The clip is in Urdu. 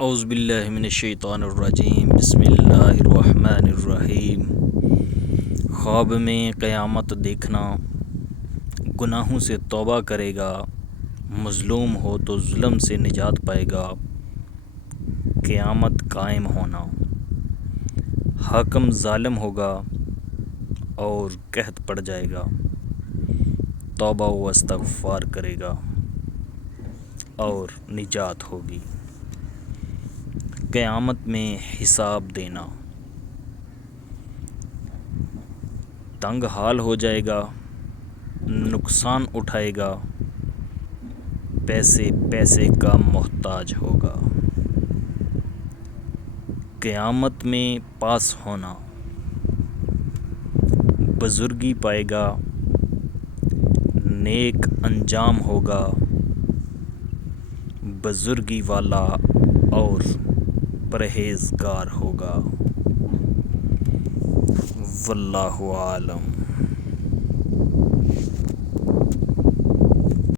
اعوذ باللہ من الشیطان الرجیم، بسم اللہ الرحمن الرحیم۔ خواب میں قیامت دیکھنا، گناہوں سے توبہ کرے گا، مظلوم ہو تو ظلم سے نجات پائے گا، قیامت قائم ہونا، حاکم ظالم ہوگا اور قحط پڑ جائے گا، توبہ و استغفار کرے گا اور نجات ہوگی۔ قیامت میں حساب دینا، تنگ حال ہو جائے گا، نقصان اٹھائے گا، پیسے کا محتاج ہوگا۔ قیامت میں پاس ہونا، بزرگی پائے گا، نیک انجام ہوگا، بزرگی والا اور پرہیزگار ہوگا۔ واللہ عالم۔